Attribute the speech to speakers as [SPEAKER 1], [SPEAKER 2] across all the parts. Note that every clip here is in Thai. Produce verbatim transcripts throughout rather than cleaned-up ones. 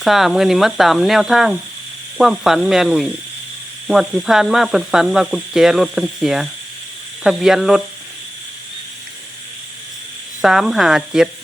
[SPEAKER 1] ค่ะมื้อนี้มาตามแนวทางความฝันแม่ลุยงวดที่ผ่านมาเพิ่นฝันว่ากุญแจรถเพิ่นเสียทะเบียนรถสามห้าเจ็ด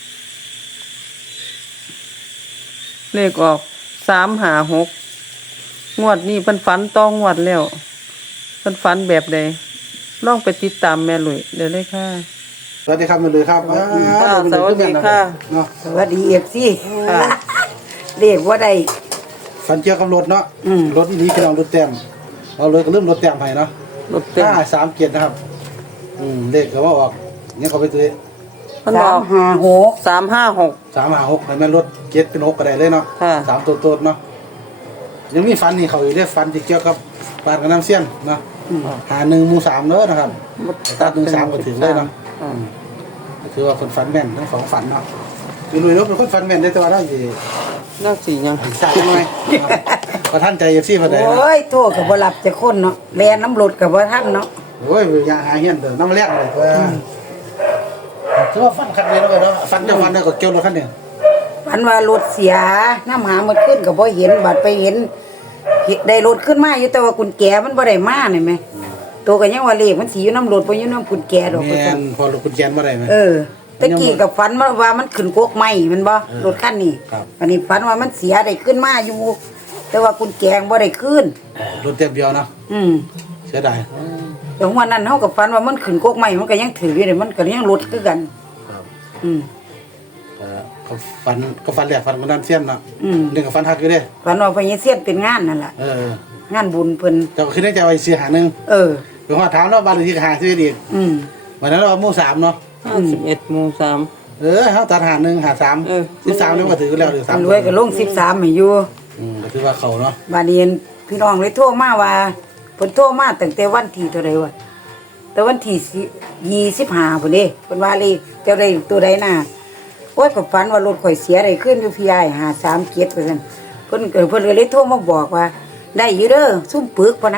[SPEAKER 1] เลขออกสามห้าหกงวดนี้เพิ่นฝันต้องงวดแล้วเพิ่นฝันแบบใดลองไปติดตามแม่ลุยได้เลยค่ะ
[SPEAKER 2] สวัสดีครับมาเลยครับ
[SPEAKER 1] ค่ะสวัสดีค่ะ
[SPEAKER 2] เนาะ
[SPEAKER 3] สวัสดีเอฟซี
[SPEAKER 1] ค่ะ
[SPEAKER 3] เรียกว่าได้
[SPEAKER 2] ฟันเกี่ยวกับรถเนาะ
[SPEAKER 3] อืม
[SPEAKER 2] รถอีนี้พี่น้องรถแต้มเราเลยก็เริ่มรถแต้มให้เนาะ
[SPEAKER 1] รถเต็ม
[SPEAKER 2] ห้าสามเกียรนะครับอืมเลขก็ว่าออกเนี่ยเขาไปซื้อ
[SPEAKER 1] เพิ่นบ
[SPEAKER 3] สา
[SPEAKER 1] อ
[SPEAKER 3] ม
[SPEAKER 1] ก
[SPEAKER 3] ห้าหก
[SPEAKER 1] สามห้าหก
[SPEAKER 2] สามหาหกให้แม่นรถเกียรเป็นหกก็ได้เลยเนาะ
[SPEAKER 1] ค่ะ
[SPEAKER 2] สามตัวโตดเนาะยังมีฟันนี่เขาอยู่เรียกฟันที่เกี่ยวกับปานกับน้ำเสี้ยนเนาะหาหนึ่งหมูสามเนอะนะครับตัดหนึ่งสามก็ถึงเลยเนาะ
[SPEAKER 1] อ่า
[SPEAKER 2] ก็ถือว่าคนฟันแม่นทั้งสองฟันเนาะคือลุยรถเป็นคนฟันแม่นได้แต่ว่าได้สิ
[SPEAKER 1] น่าสียัง
[SPEAKER 2] สายหน่อยขอท่านใจเอฟซีพอได้
[SPEAKER 3] โอ้ยโทั่วกับบ่หลับจะคนเนาะแลนน้ำหลดกับบ่ท่านเนาะ
[SPEAKER 2] โอ้ยอยาหาเฮียนเด้อน้ำแรกเลยตัวถือว่าฟันคันเดียวแล้วก็เนาะฟันเจะฟันได้ก็เกี่ยวรถคันเดียว
[SPEAKER 3] ฝันว่ารถเสียน้ำหามันขึ้นกับบ่เห็นบัดไปเห็นเห็นได้รถขึ้นมาอยู่แต่ว่ากุญแจมันบ่ได้มานี่แหมตัวก็ยังว่าเลขมันสิอยู่น้ำรถบ่อยู่น้ำกุญแจดอก
[SPEAKER 2] แม่นพอรถกุญแจมาได้ไหม
[SPEAKER 3] เออตะกี้กับฝันว่ามันขึ้นโกกไม้แมันบ่รถคันนี้
[SPEAKER 2] ครับ
[SPEAKER 3] อันนี้ฝันว่ามันเสียได้ขึ้นมาอยู่ แต่ว่ากุญแจบ่ได้ขึ้น
[SPEAKER 2] รถเต็มเดียวเนาะ
[SPEAKER 3] อืม
[SPEAKER 2] เสียดาย
[SPEAKER 3] แต่วันนั้นเฮาก็ฝันว่ามันขึ้นโกกไม้มันก็ยังถืออยู่เลยมันก็ยังรถคือกัน
[SPEAKER 2] ครับ
[SPEAKER 3] อืม
[SPEAKER 2] เอ่อก็ฟันก็ฟันแหลกฟันกันด้านเสี้ยนเนาะ
[SPEAKER 3] อืม
[SPEAKER 2] เรื่องกับฟันหักอยู่เด้
[SPEAKER 3] ฝันว่าพญาเสียนเป็นงานนั่นล่ะ
[SPEAKER 2] เออ
[SPEAKER 3] งานบุญเพิ่น
[SPEAKER 2] เจ้าก็คิดในใจว่าสิหาหนึง
[SPEAKER 3] เออ
[SPEAKER 2] เพิ่นว่าถามเนาะบ้านเลขที่หาซื้ออีก
[SPEAKER 3] อืม
[SPEAKER 2] วันนั้นเราหมู่สามเนาะ
[SPEAKER 1] ห้าสิบเอ็ดหมู่สาม
[SPEAKER 2] เออเฮาตัดหาหนึ่งหาสาม
[SPEAKER 1] เออ
[SPEAKER 2] สิบสามนี่ก็ถือแล้วหรือสาม
[SPEAKER 3] รวยก็ลงสิบสามให้อยู่
[SPEAKER 2] อืมก็ถือว่าเขาเนาะ
[SPEAKER 3] บาดนี้พี่น้องเลยโทรมาว่าเพิ่นโทรมาตั้งแต่วันที่เท่าใดวะแต่วันที่ยี่สิบห้าพุ่นเด้เพิ่นว่าเลยเจ้าได้ตัวใดน่ะโอ้ยก็ฝันว่ารถข่อยเสียได้ขึ้นอยู่พี่อ้ายห้าสามเจ็ดว่าซั่นเพิ่นก็เพิ่นก็เลยโทรมาบอกว่า ได้อยู่เด้อซุ่มปึกพะนะ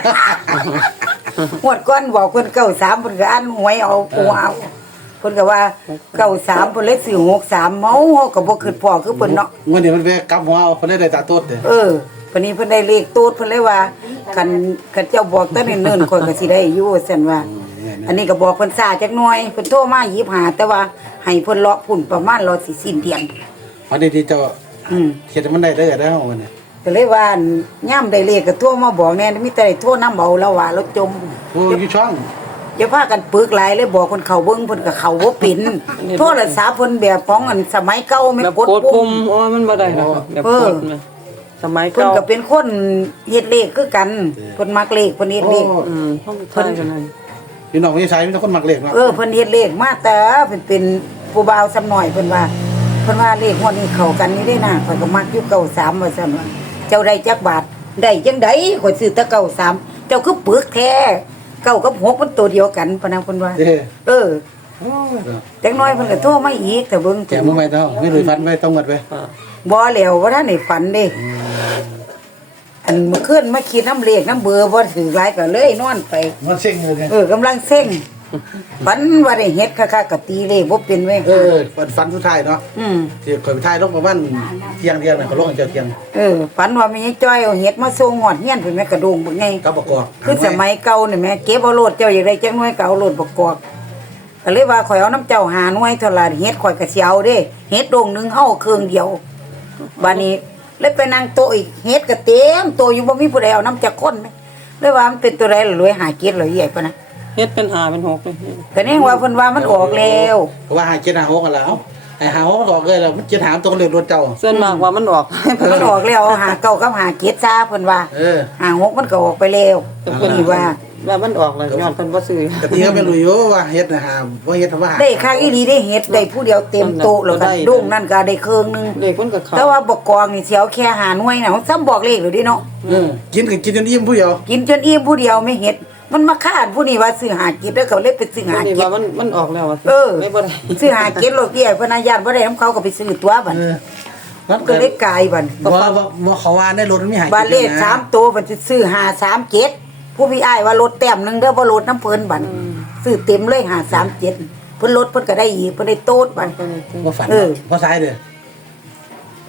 [SPEAKER 3] งวดก่อนบอกเพิ่นเก้าสามเพิ่นก็อ่านหวยเอาปูเอาเพิ่นก็ว่าเก้าสามเพิ่นเลยซื้อหกสามเมาเฮาก็บ่คิดพอคือเพิ่นเนาะ
[SPEAKER 2] เมื่อนี้มันไปกลับหัวเอาเพิ่นได้ได้ตาโตดเด้
[SPEAKER 3] เออเพิ่นนี้เพิ่นได้เลขตูดเพิ่นเลยว่าคันคันเจ้าบอกแต่เนิ่นๆข่อยก็สิได้อยู่ว่าซั่นว่า อันนี้ก็บอกเพิ่นซ่าจักหน่อยเพิ่นโทรมายี่สิบห้าแต่ว่าให้เพิ่นเลาะพุ่นประมาณรอสิสิ้นเดือน
[SPEAKER 2] วันนี้ที่เจ้า
[SPEAKER 3] อืม
[SPEAKER 2] เฮ็ดให้มันได้เด้อได้เฮาวันนี้
[SPEAKER 3] ก็เลยว่าย่ามได้เลขก็โทรมาบอกแน่มีแต่ได้โทรนำเอาแล้วว่าเราจม
[SPEAKER 2] โอ้ยอยู่ช่อง
[SPEAKER 3] อย่าพากันปึกหลายเลยบอกเพิ่นเข้าเบิ่งเพิ่นก็เข้าบ่เป็นโทรศัพท์เพิ่นแบบของอันสมัยเก่าแม่
[SPEAKER 1] แบบ
[SPEAKER 3] กด
[SPEAKER 1] กด
[SPEAKER 3] ปุ่
[SPEAKER 1] ปุ่
[SPEAKER 3] ม
[SPEAKER 1] มโอ้ยมันบ่ได้หรอกแบบ
[SPEAKER 3] เอก อ
[SPEAKER 1] ดนะสมัย
[SPEAKER 3] เพิ่น
[SPEAKER 1] เก่า
[SPEAKER 3] ก็เป็นคนเฮ็ดเลขคือกันเพิ่นมักเลขเพิ่นเฮ็ดเลข
[SPEAKER 1] อืมห้องทายกันเลย
[SPEAKER 2] พี่น้องพี่ชายมีแต่คนมักเลขเนาะ
[SPEAKER 3] เออเพิ่นเฮ็ดเลขมาแต่เพิ่นเป็นผู้บ่าวซ้ำหน่อยเพิ่นว่าเพิ่นว่าเลขงวดนี้เข้ากันนี่ได้นะข่อยก็มักอยู่เก้าสามว่าซั่นว่าเจ้าได้จักบาทได้จังได๋ข่อยซื้อแต่เก้าสามเจ้าคือปึกแท้เก้ากับหกมันตัวเดียวกันพะนะเพิ่นว่า
[SPEAKER 2] เด้อ
[SPEAKER 3] เออจังน้อยเพิ่นก็โทรมาอีกแต่เบิ่ง
[SPEAKER 2] แจกมือใหม่เด้อไม่เลยฟันไว้ต้องหมดไว้
[SPEAKER 1] อ่า
[SPEAKER 3] บ่แล้วว่าท่านได้ฝันเด้อันเมื่อคืนมาคิดน้ำเลขน้ำเบอร์บ่ถือหลายก็เลยนอนไป
[SPEAKER 2] มันเซ็งเลยเนี่ย
[SPEAKER 3] เออกำลังเซ็งฝันว่าได้เฮ็ดคักๆก็ตีเลขบ่เป็นเว้ย
[SPEAKER 2] เออฟันฟันสุดท้ายเนาะ
[SPEAKER 3] อืม
[SPEAKER 2] ที่เคยไปถ่ายลงประมาณเที่ยงเที่ยงน่ะก็ลงเจ้าเที่ยง
[SPEAKER 3] เออฝันว่ามีจ้อยเอาเฮ็ดมาส่งหอดเฮียนเพิ่นแม่กระโดงบ่ไง
[SPEAKER 2] กับประกอบ
[SPEAKER 3] คือสมัยเก่านี่แม่เก็บเอาโลดเจ้าอยากได้จักหน่วยก็เอาโลดประกอบก็เลยว่าข่อยเอาน้ำเจ้าหาหน่วยเท่าไหร่เฮ็ดข่อยก็สิเอาเด้เฮ็ดโดงหนึงเฮาเครื่องเดียวบัดนี้เลยไปนั่งโต๊ะอีกเฮ็ดก็เต็มโต๊ะอยู่บ่มีผู้ใดเอาน้ำจักคนแม่เลยว่ามันเป็นตัวใดล่ะรวยหาเก็ดเลยใหญ่ปะนะ
[SPEAKER 1] เฮ็ดเป็นหาเป็นหกเลย
[SPEAKER 3] ก็นี่ว่าเพิ่นว่ามันออกแล้ว
[SPEAKER 2] เพราะว่าหาเจ็ดหาหกกันแล้วไอ้หาหกมันออกเลยแล้วมันเจ็ดหาตัวเลขรถเจ้า
[SPEAKER 1] ส่วนมากว่ามันออก
[SPEAKER 3] มันออกแล้วหาเก้ากับหาเก็ดซาเพิ่นว่า
[SPEAKER 2] เออ
[SPEAKER 3] หาหกมันก็ออกไปแล้ว
[SPEAKER 1] แต่
[SPEAKER 3] เพิ่
[SPEAKER 1] เพิ่น
[SPEAKER 3] นว่า
[SPEAKER 1] ว่ามันออกเลยย้อนเพิ่นบ่ซื้อก
[SPEAKER 2] ะตีก็เป็นลุยโยว่าเฮ็ดนะฮะว่าเฮ็ดทำว่า
[SPEAKER 3] ได้ค่าอีหลีได้เฮ็ดได้ผู้เดียวเต็มโต๊ะแล้วก็ดุ้งนั่นก็ได้เครื่องนึง
[SPEAKER 1] เลขมันก็เข้า
[SPEAKER 3] แต่ว่าบกกองนี่สิเอาแค่หาหน่วยน่ะซ้ำบอกเลขเลยดิเนาะ
[SPEAKER 2] เออกินก็กินจนอิ่มผู้เดียว
[SPEAKER 3] กินจนอิ่มผู้เดียวไม่เฮ็ดมันมาคาดผู้นี้ว่าซื้อหาเก็ดแล้วก็เลยไปซื้อหา
[SPEAKER 1] นี่
[SPEAKER 3] เก็
[SPEAKER 1] ว่า
[SPEAKER 3] ด
[SPEAKER 1] มันมันออกแล้วอ่ะ
[SPEAKER 3] เออ
[SPEAKER 1] ไม่บ่ได้
[SPEAKER 3] ซื้อหาเก็ดโลดเดียวเพิ่นอาญาตบ่ได้นํเขาก็ไปซื้อตัวบัด
[SPEAKER 2] เออมัน
[SPEAKER 3] ก็
[SPEAKER 2] ก็
[SPEAKER 3] เลยกลายบัด
[SPEAKER 2] ว่าว่าว่าเขาว่าในรถมันมีหาย
[SPEAKER 3] บาเลขสามตัวมันจะซื้อหาสามเจ็ดผู้พี่อ้ายว่าลดแต้มหนึงเด้อบ่ลดน้ำเพิ่นบัดซื้อเต็มเลยหาสามเจ็ดเพิ่นลดเพิ่นก็ได้อีกเพิ่นได้โต๊ดบัด
[SPEAKER 2] ว่าฝัน
[SPEAKER 3] เออ
[SPEAKER 2] ว่าซ้ายเด้อ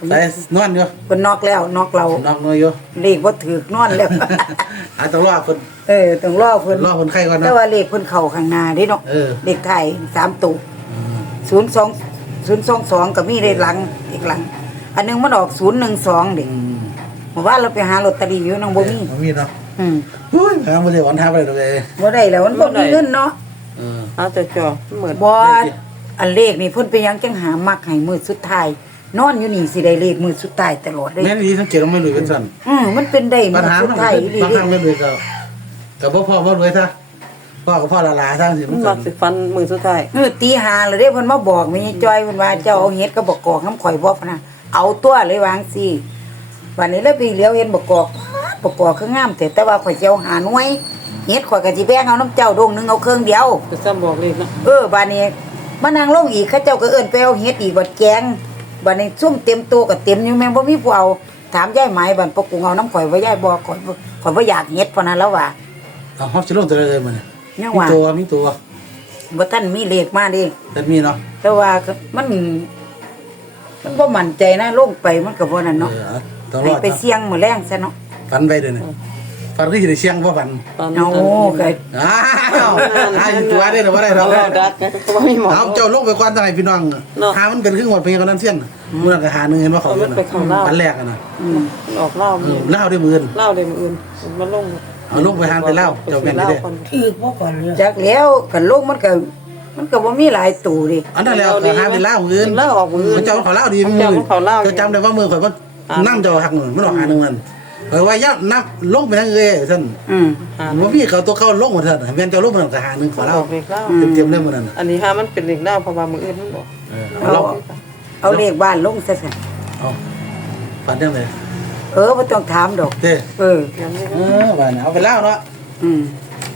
[SPEAKER 2] ใส่นอนอยู่
[SPEAKER 3] เพิ่นนอกแล้วนอกเรา
[SPEAKER 2] นอนนอนอยู่
[SPEAKER 3] เลขบ่ถูกนอนแล้ว
[SPEAKER 2] อาต้องรอเพิ่น
[SPEAKER 3] เออต้องรอเพิ่น
[SPEAKER 2] รอคนไข้ก่อนนะ
[SPEAKER 3] แต่ว่าเลขเพิ่นเข้าข้างหน้าเด้เนาะ
[SPEAKER 2] เออ
[SPEAKER 3] เลขไทยสามตัวศูนย์สอง ศูนย์สองสองก็มีเลขหลังอีกหลัง อันหนึงมันออกศูนย์หนึ่งสองเด้
[SPEAKER 2] อืม
[SPEAKER 3] เมื่อวานเราไปหาลอตเตอรี่อยู่นางบ่มี
[SPEAKER 2] บ่มีเนาะ
[SPEAKER 3] อืม
[SPEAKER 2] เฮ้ยหาบ่ได้วันหาบ่ได้ดอกเอ้ย
[SPEAKER 3] บ่ได้แล้วมันบ่มีเงินเนาะ
[SPEAKER 2] เออ
[SPEAKER 1] เอาแต่จอเหมือน
[SPEAKER 3] บ่อันเลขนี่เพิ่นไปยังจังหามักให้มื้อสุดท้ายนอนอยู่นี่สิได้เลขมื้อสุดท้ายตลอดเลย
[SPEAKER 2] แม่นดีสังเกตว่าไม่รวยเป็นสั่น
[SPEAKER 3] อืมมันเป็นได้
[SPEAKER 2] ปั
[SPEAKER 3] มื้
[SPEAKER 2] ญ
[SPEAKER 3] อ
[SPEAKER 2] หา
[SPEAKER 3] สุด
[SPEAKER 2] มัน
[SPEAKER 3] ท้าย
[SPEAKER 2] คือ
[SPEAKER 3] อีหลี
[SPEAKER 2] บางครั้งไม่รวยก็ก็บ่พ่อบ่รวยซะพ่อกับพ่อละลาซะสิ
[SPEAKER 1] มั
[SPEAKER 2] มันน
[SPEAKER 1] มักสิฟันมือสุดท้าย
[SPEAKER 3] เออตีหาแล้วเด้เพิ่นมาบอกแม่ยายจ้อยเพิ่นว่าเจ้าเอาเฮ็ดกับบักกอกน้ำข่อยบ่พะนะเอาตัวเลยวาจั่งซี่วันนี้แล้วไปเหลียวเห็นบักกอกบักกอกคืองามแต่แต่ว่าข่อยสิเอาหาหน่วยเฮ็ดข่อยก็สิแบ่งเอาน้ำเจ้าดงหนึงเอาเครื่องเดียว
[SPEAKER 1] จะซ้ำบอกเลขเนาะ
[SPEAKER 3] เออบัดนี้มานั่งลงอีกเขาเจ้าก็เอิ้นไปเอาเฮ็ดอีกบัดแกงบัดนี้ซุ่มเต็มตัวก็เต็มอยู่แม่งบ่มีผู้เอาถามยายไหมายบัดปกกุงเอาน้ำข่อยว่ายายบ่ข่อยบ่ข่อยบ่อยากเฮ็ดพะนะแล้วว่า
[SPEAKER 2] เอาเฮาสิลงตัวเลยมื้อนี้
[SPEAKER 3] ยัง
[SPEAKER 2] มี
[SPEAKER 3] ว่า
[SPEAKER 2] ตัวมีตัว
[SPEAKER 3] บ่ทันมีเลขมาเดิ
[SPEAKER 2] แต่มีเนาะ
[SPEAKER 3] แต่ว่าก็มัน มันบ่มั่นใจนะลงไปมันก็บ่นั่น
[SPEAKER 2] เอ
[SPEAKER 3] เนาะ
[SPEAKER 2] อต้องร
[SPEAKER 3] ให้
[SPEAKER 2] อด
[SPEAKER 3] ไปเสี่ยงมื้อแรงซะเนาะ
[SPEAKER 2] ฝันไปเด้อนี่ฝันคือสิได้เสียงบ่ฝัน
[SPEAKER 1] ฟัน
[SPEAKER 3] เอาก็
[SPEAKER 2] อ้าวหาอยู่ตัวได้หรือบ่ได้ดอก
[SPEAKER 1] เราดักไงเพราะว่ามีหมอ
[SPEAKER 2] เอาเจ้าลงไปก่อนทางไหนพี่น้องหามันเป็นครึ่งหมดเพียงกันนั้นเสี้ยนมื้อนั้นก็หาหนึงเห็นว่าเขาอยู่นะอันแรกอะนะ
[SPEAKER 3] อืม
[SPEAKER 1] มันออกเหล้า
[SPEAKER 2] เออเล่าด้วยมือ
[SPEAKER 1] เหล้าเลยมืออื่นมันลง
[SPEAKER 2] เอาลงไปหาไปเล่าเจ้าแม่นได้
[SPEAKER 3] อีกบ่ก่อนเลยจักแล้วกันลงมันก็มันก็บ่มีหลายตู่ดิ
[SPEAKER 2] อันนั้นแล้วก็หาไปเล่ามือ
[SPEAKER 1] เหล้าออกมืออื่น
[SPEAKER 2] เจ้าเขาเล่าดีมือเจ้าจำได้ว่ามือข่อยว่านั่งเจ้าหักหนึ่งมันออกหาหนึ่งมันข่อยว่าย่านับลงไปทั้งเอ้ยท่าน
[SPEAKER 3] อืม
[SPEAKER 2] ว่าพี่เขาตัวเขาลงหมดท่านแม่นเจ้าลงมันก็หาหนึ่งขอ
[SPEAKER 1] อ
[SPEAKER 2] เล่า
[SPEAKER 1] อกเลขเหล้า
[SPEAKER 2] เต็มๆเลยมื้อนั้น
[SPEAKER 1] อันนี้ฮะมันเป็นเลขเหล้าเพราะว่ามืออื่นมันบอก
[SPEAKER 2] เออ
[SPEAKER 3] เอา
[SPEAKER 2] เรา
[SPEAKER 3] เอาเลขบ้านลงซะซั่น
[SPEAKER 2] เอาฝันจังได๋
[SPEAKER 3] เออบ่ต้องถามดอก
[SPEAKER 2] เด้
[SPEAKER 3] เออ
[SPEAKER 1] เขียนเลข
[SPEAKER 2] เออว่าเอาไปเล่าเนาะ
[SPEAKER 3] อืม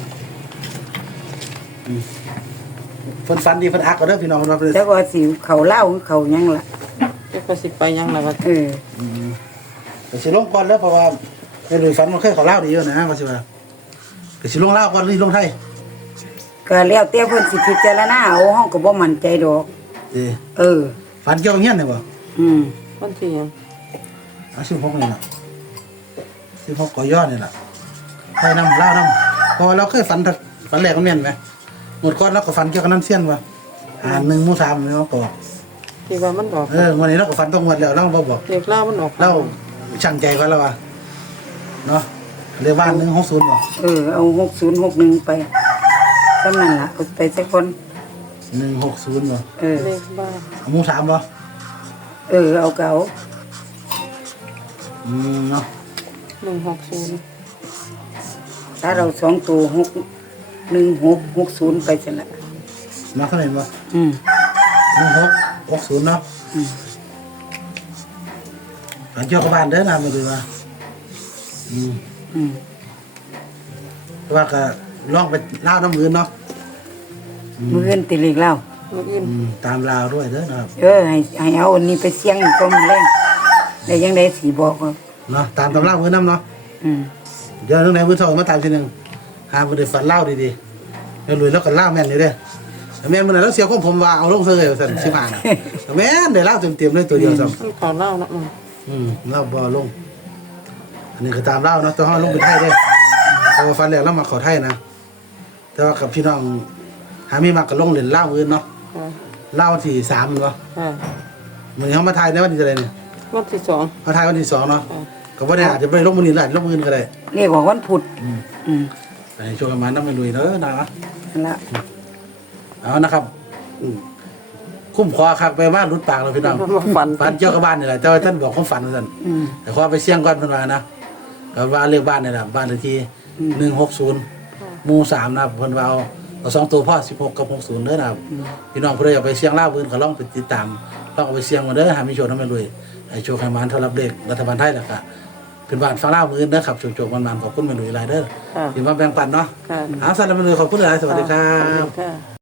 [SPEAKER 2] เพิ่นฝันดีเพิ่นอักก็เด้อพี่น้องเพิ่นว่าเพิ่น
[SPEAKER 3] แต่ว่าสิเขาเล่าเขาหยังล่ะ
[SPEAKER 1] เจ้าก็สิไปยังล่ะว่า
[SPEAKER 3] เออ
[SPEAKER 2] ก็สิลงก่อนแล้วเพราะว่าไอ้ลุยฝันมันเคยเขาเล่าดีอยู่นะว่าสิว่าก็สิลงเล่าก่อนหรือลงไทย
[SPEAKER 3] ก็แล้วแต่เพิ่นสิพิจารณาเอาเฮาก็บ่มั่นใจดอก
[SPEAKER 2] เด้
[SPEAKER 3] เออ
[SPEAKER 2] ฝันเกี่ยวกับเงี้ยนได้บ่
[SPEAKER 3] อืม
[SPEAKER 1] วันที่ยัง
[SPEAKER 2] เอาสิบหกนี่ล่ะสิบหกกอยอนี่ล่ะไทยนำเล่าวนำเพอเราเคยฝันทักฝันแรกมันแม่นไหมหมดก่อนเราก็ฝันเกี่ยวกับน้ำเสี้ยนว่าอ่าหนึ่งหมู่สามนี่เราก็บอก
[SPEAKER 1] ที่ว่ามันออก
[SPEAKER 2] เออวันนี้เราก็ฝันต้องงวดแล้วเราก็บ่บอก
[SPEAKER 1] เลขเหล้ามันออก
[SPEAKER 2] เราช่างใจก่อนแล้วว่าเนาะเรียกบ้านหนึ่งหกศูนย์บ่
[SPEAKER 3] เออเอาหกศูนย์หกหนึ่งไปสำนั่นล่ะเอาไปสักคน
[SPEAKER 2] หนึ่งหกศูนย์บ่
[SPEAKER 3] เออ
[SPEAKER 1] เลขบ้าน
[SPEAKER 2] หมู่สามบ่
[SPEAKER 3] เออเอาเก่า
[SPEAKER 2] อืมเนาะ
[SPEAKER 1] หนึ่งหกศูนย์
[SPEAKER 3] ถ้าเราสองตัวหกหนึ่งหกหกศูนย์ไปสิละ
[SPEAKER 2] มาเท่าไหร่บ่
[SPEAKER 3] อืม
[SPEAKER 2] หนึ่งหกหกศูนย์เนาะ
[SPEAKER 3] อืม
[SPEAKER 2] ฝันเกี่ยวกับบ้านเด้อนะมาดูว่าอืม
[SPEAKER 3] อืม
[SPEAKER 2] แต่ว่าก็ลองไปเล่าวน้ำมือเนาะ
[SPEAKER 3] มือเงินติเล็กเล่า
[SPEAKER 1] มืออื่น
[SPEAKER 2] อืมตามลาวด้วยเด้อนะครับ
[SPEAKER 3] เออให้ให้เอาอันนี้ไปเสี่ยงก็มันแรงได้ยังได้สีบอกว่า
[SPEAKER 2] เนาะตามตำรามือน้ำเนาะ
[SPEAKER 3] อืม
[SPEAKER 2] เดี๋ยวเรื่องไหนมือสองมาตามทีหนึ่งหาบริฝันเล่าดีๆแล้วลุยแล้วก็เล่าแม่นอยู่เด้อแต่แม่นมันไหนแล้วเสียของผมว่าเอาลงเธอเลยสั่นสิบห้าน่ะแต่แม่นได้เล่าเต็มๆเลยตัวเดียวซ้
[SPEAKER 1] มันขอเหล้านะมึง
[SPEAKER 2] ำอืมเล่าบ่ลง อันนี้ก็ตามเล่าเนาะแตัวห้องลงไปไทยได้เพราะว่าฟันแรกเรามาขอไทยนะแต่ว่ากับพี่น้องหามีมากกับลงเหรียญเล่าอื่นเนาะ
[SPEAKER 1] อ่า
[SPEAKER 2] เล่าที่สามเนาะ
[SPEAKER 1] อ่า
[SPEAKER 2] เหมือนเขามาไทยในวันที่อะไรเนี่ย
[SPEAKER 1] วันที่สอง
[SPEAKER 2] มาไทยวันที่สองเนาะ
[SPEAKER 1] อ่า
[SPEAKER 2] ก็ว่าเนี่ยอาจจะไปลงมือนี่แหละลงมือก็ได้
[SPEAKER 3] เรียกว่าวันพุธ
[SPEAKER 2] อืม
[SPEAKER 3] อืม
[SPEAKER 2] ไปช่วยกันมาน้ำมันลุยเด้อนะ
[SPEAKER 3] นั่นละ
[SPEAKER 2] เอานะครับอืมคุ้มคอคักไปมาลุดปากเราพี่น้อง
[SPEAKER 1] มาฝัน
[SPEAKER 2] ฝันเกี่ยวกับบ้านนี่แหละแต่ว่าท่านบอกความฝันท่าน
[SPEAKER 3] อืม
[SPEAKER 2] แต่ขอไปเสี่ยงก่อนเพิ่นว่านะก็ว่าเลขบ้านนี่แหละบ้านเลขที่หนึ่งหกศูนย์หมู่สามนะครับเพิ่นว่าเอาเอาสองตัวพ่อสิบหกกับหกศูนย์เด้อนะครับพี่น้องเพิ่นอยากไปเสี่ยงลาวเพิ่นก็ลองไปติดตามลองเอาไปเสี่ยงมาเด้อหามีโชคทำให้รวยให้โชคให้มานเท่ารับเลขรัฐบาลไทยแหละค่ะเป็นบ้านฟังลาวมื้อนี้นะครับโชคๆมันๆขอบคุณแม่ลุยหลายเด้อ
[SPEAKER 1] ค่ะ
[SPEAKER 2] ที่มาแบ่งปันเนาะ
[SPEAKER 1] ค่ะ
[SPEAKER 2] เอาสั่นแล้วแม่ลุยขอบคุณหลายสวัสดีครั
[SPEAKER 1] ขอบ ณค่ะ